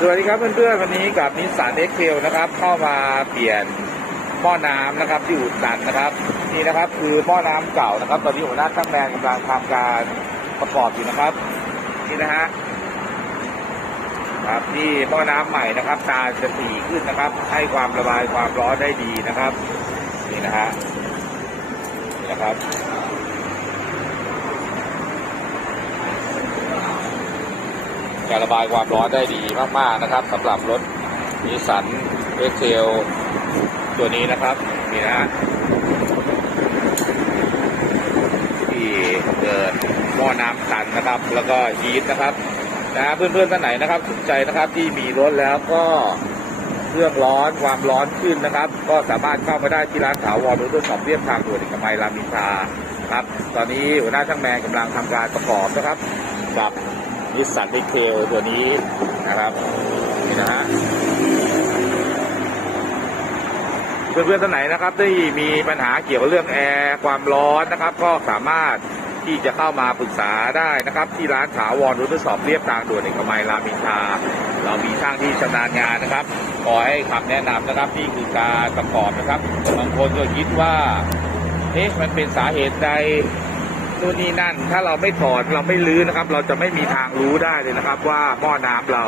สวัสดีครับเพื่อนๆวันนี้กับนิสสันเอ็กเทลนะครับ เข้ามาเปลี่ยนหม้อน้ำนะครับที่อุดตันนะครับ นี่นะครับคือหม้อน้ำเก่านะครับ ตอนนี้หัวหน้าช่างแมนกำลังทำการประกอบอยู่นะครับ นี่นะฮะครับนี่หม้อน้ำใหม่นะครับตาจะสีขึ้นนะครับ ให้ความระบายความร้อนได้ดีนะครับ นี่นะฮะนี่นะครับ จะระบายความร้อนได้ดีมากๆนะครับสำหรับรถนิสสันเอเทลตัวนี้นะครับนี่นะฮะที่เกิดหม้อน้ำตันนะครับ แล้วก็ยีสต์นะครับนะเพื่อนๆท่านไหนนะครับสนใจนะครับที่มีรถแล้วก็เครื่องร้อนความร้อนขึ้นนะครับ ก็สามารถเข้ามาได้ที่ร้านถาวรรถตู้ของเรียบทางด่วนเอกมัยรามอินทราครับ ตอนนี้หัวหน้าช่างแมนกำลังทำการประกอบนะครับ กับ นิสสัน e ิเทลตัวนี้นะครับ นี่นะฮะเพื่อนๆท่านไหนนะครับที่มีปัญหาเกี่ยวกับเรื่องแอร์ความร้อนนะครับ ก็สามารถที่จะเข้ามาปรึกษาได้นะครับ ที่ร้านถาวรรถทดสอบเรียบทางด่วนเอกมัยรามินทาเรามีช่างที่ชำนาญงานนะครับขอให้คำแนะนำนะครับที่มีการประกอบนะครับบางคนก็คิดว่าเอ๊ะมันเป็นสาเหตุใด นู่นนี่นั่น ถ้าเราไม่ถอดเราไม่ลื้อนะครับ เราจะไม่มีทางรู้ได้เลยนะครับ ว่าหม้อน้ำเรา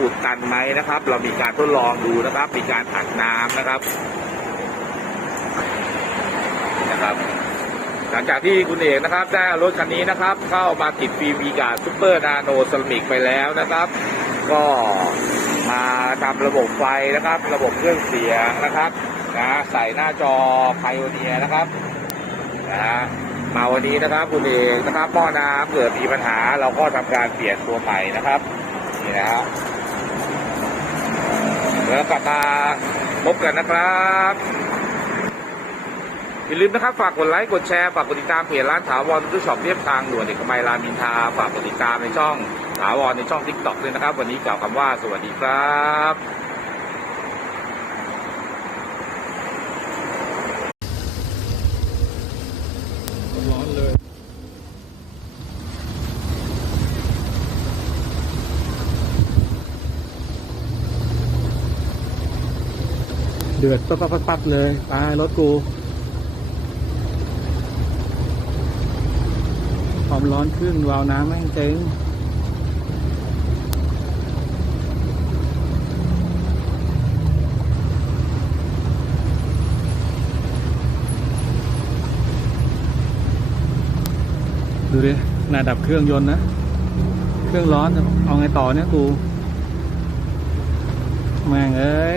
อุดตันไหมนะครับ เรามีการทดลองดูนะครับ มีการอัดน้ำนะครับนะครับ หลังจากที่คุณเอกนะครับได้รถคันนี้นะครับ เข้ามาติดฟีวีกาซูเปอร์นาโนซามิกไปแล้วนะครับ ก็มาทำระบบไฟนะครับ ระบบเครื่องเสียงนะครับนะใส่หน้าจอไพโอเนียนะครับนะ มาวันนี้นะครับคุณเอกนะครับหม้อน้ำเกิดมีปัญหา เราก็ทำการเปลี่ยนตัวใหม่นะครับนี่นะฮะแล้วกลับมาพบกันนะครับอย่าลืมนะครับฝากกดไลค์กดแชร์ฝากกดติดตามเพจร้านถาวรทุกช็อปเรียบทางด่วนเอกมัยรามินทาฝากกดติดตามในช่องถาวรในช่องทิกตอกด้วยนะครับ วันนี้กล่าวคำว่าสวัสดีครับ ร้อนเลยเดือดปั๊บปั๊บปั๊บเลยตายรถกู ความร้อนขึ้นวาวน้ำแม่งเจ๊ง ดูดิหนาดับเครื่องยนต์นะ เครื่องร้อน เอาไงต่อเนี่ยกูแม่งเอ้ย